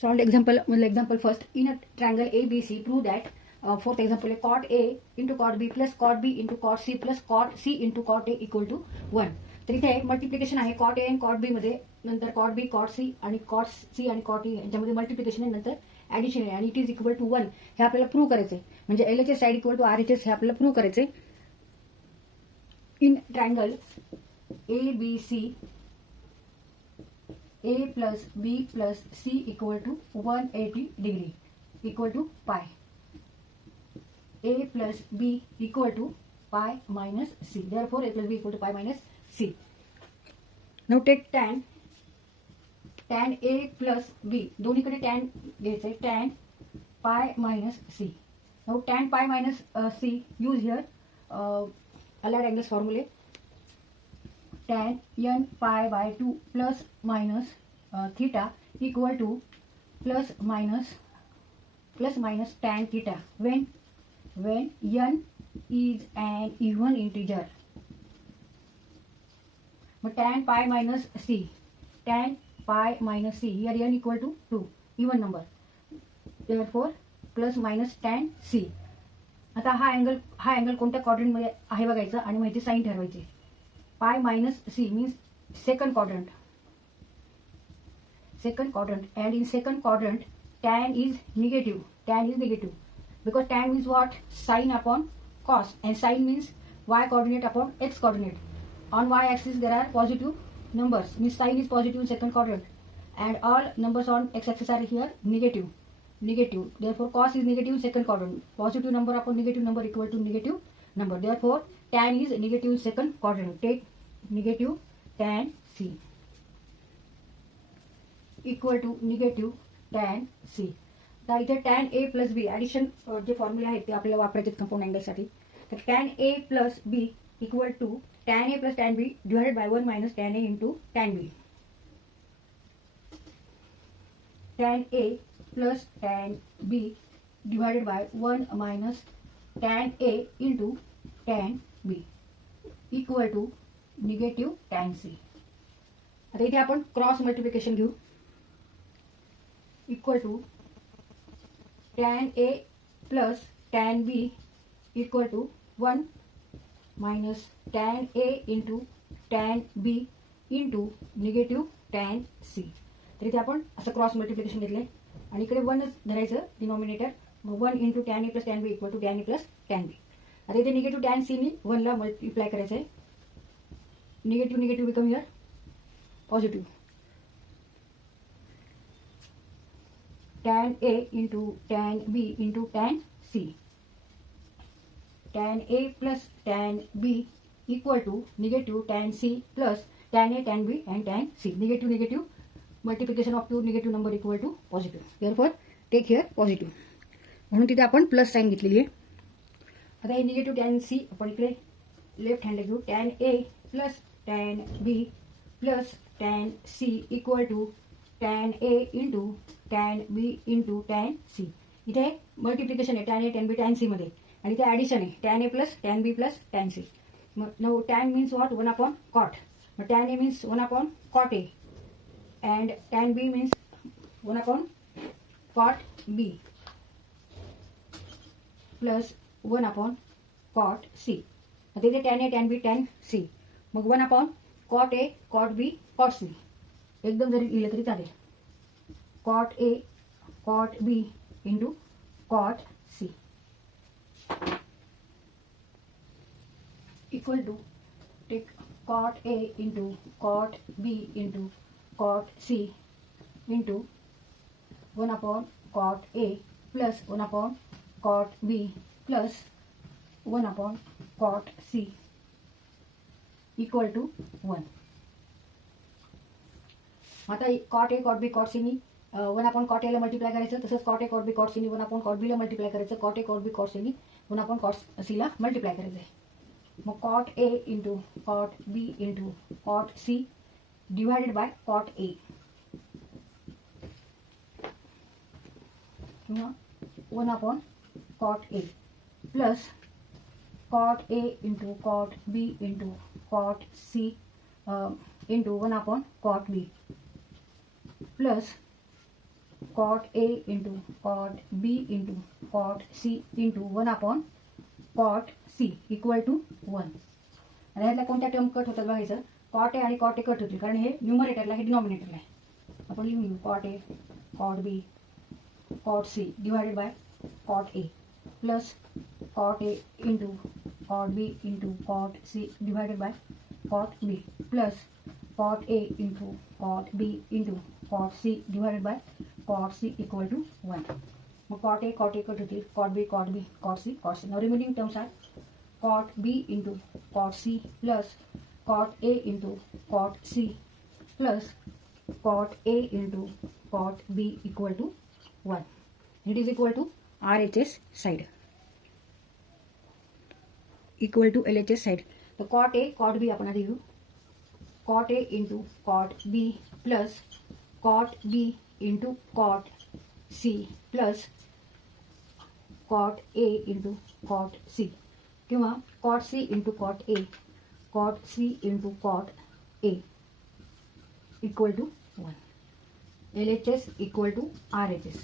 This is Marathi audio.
Solved example first. In a triangle ABC, prove that fourth example cot A into cot B plus cot B into cot C plus cot C into cot A equal to 1. तर इथे मल्टिप्लिकेशन आहे कॉट ए आणि कॉट बी मध्ये, नंतर कॉट बी कॉट सी आणि कॉट सी आणि कॉट ई यांच्यामध्ये मल्टिप्लिकेशन आहे, नंतर ऍडिशन आहे आणि इट इज इक्वल टू 1 हे आपल्याला प्रूव्ह करायचंय. म्हणजे LHS side equal to RHS हे आपल्याला प्रूव्ह करायचंय. In triangle ABC A plus B plus C equal to 180 degree equal to pi. A plus B equal to pi minus C. Therefore, A plus B equal to pi minus C. Now take tan A plus B. दोन्हीकडे tan घ्यायचंय. Tan pi minus C. Now tan pi minus C. Use here allied angles formula. Tan n pi by 2 plus minus theta equal to plus minus tan theta when n is an even integer. But tan pi minus c, tan pi minus c, here n equal to 2, even number. Therefore plus minus tan c. आता हा अँगल कोणत्या क्वाड्रंट मध्ये आहे बघायचा आणि माहिती साइन ठरवायची. Pi minus C means second quadrant, and in second quadrant tan is negative, because tan means what? Sine upon cos, and sine means y coordinate upon x coordinate. On y axis there are positive numbers, means sine is positive in second quadrant, and all numbers on x axis are here negative. Therefore cos is negative in second quadrant. Positive number upon negative number equal to negative number. Therefore tan is negative in second quadrant. Take negative tan C equal to negative tan C. तर इथे tan A plus B addition जे फॉर्म्युले आहेत ते आपल्याला वापरायचे कंपाऊंड अँगलसाठी. तर tan A plus B equal to tan A plus tan B divided by 1 minus tan A into tan B. Tan A plus tan B divided by 1 minus tan A into tan B equal to negative tan C. आता इथे आपण क्रॉस मल्टिप्लिकेशन घेऊ. Equal to tan A plus tan B equal to 1 minus tan A into tan B into negative tan C. तर इथे आपण असं क्रॉस मल्टिप्लिकेशन घेतलंय आणि इकडे 1च धरायचं डिनॉमिनेटर. मग 1 into tan A plus tan B equal to tan A plus tan B. आता इथे निगेटिव्ह tan C नी 1 ला मल्टिप्लाय करायचं आहे. Negative become here positive. tan A into tan B into tan C. Tan A plus tan B equal to negative tan C plus tan A, tan B and tan C. Negative multiplication of two negative number equal to positive. Therefore take here positive. म्हणून तिथे आपण प्लस साइन घेतलेली आहे. आता हे निगेटिव्ह tan C आपण इकडे लेफ्ट हँड घेऊ. tan A plus tan B plus tan C equal to tan A into tan B into tan C. इथे मल्टिप्लिकेशन आहे tan A, tan B, tan C मध्ये आणि इथे ऍडिशन आहे tan A plus tan B plus tan C. मग tan means what? 1 upon cot. मग tan A means 1 upon cot A and tan B means 1 upon cot B plus 1 upon cot C. आता इथे tan A, tan B, tan C. मग 1 upon cot A, cot B, cot C. एकदम जरी लिहिलं तरी चालेल. cot A, cot B into cot C equal to take cot A into cot B into cot C into 1 upon cot A plus 1 upon cot B plus 1 upon cot C equal to 1. आता cot A, cot B, cot C नी 1 upon cot A ला मल्टिप्लाय करायचं. तसंच cot A, cot B, cot C नी 1 upon cot B ला मल्टिप्लाय करायचं. cot A, cot B, cot C नी 1 upon cot C ला मल्टिप्लाय करायचं. मग cot A into cot B into cot C divided by cot A. 1 upon cot A plus cot A into cot B into cot C into 1 upon cot B plus cot A into cot B into cot C into 1 cot C equal to 1. आणि ह्यातल्या कोणत्या टर्म कट होतात बघायचं. कॉट ए आणि कॉट ए कट होतील कारण हे न्यूमरेटरला हे डिनॉमिनेटरला आहे. आपण लिहून घेऊ cot A cot B cot C divided by cot A plus cot A into cot B into cot C divided by cot B plus cot A into cot B into cot C divided by cot C equal to 1. मग कॉट ए कट होतील. Cot B cot C. Now remaining terms are cot B into cot C plus cot A into cot C plus cot A into cot B equal to 1. It is equal to RHS side equal to LHS side. तो कॉट ए कॉट बी आपण आधी घेऊ. Cot A into cot B plus cot B into cot C plus cot A into cot C किंवा cot C into cot A cot C into cot A equal to 1. LHS equal to RHS.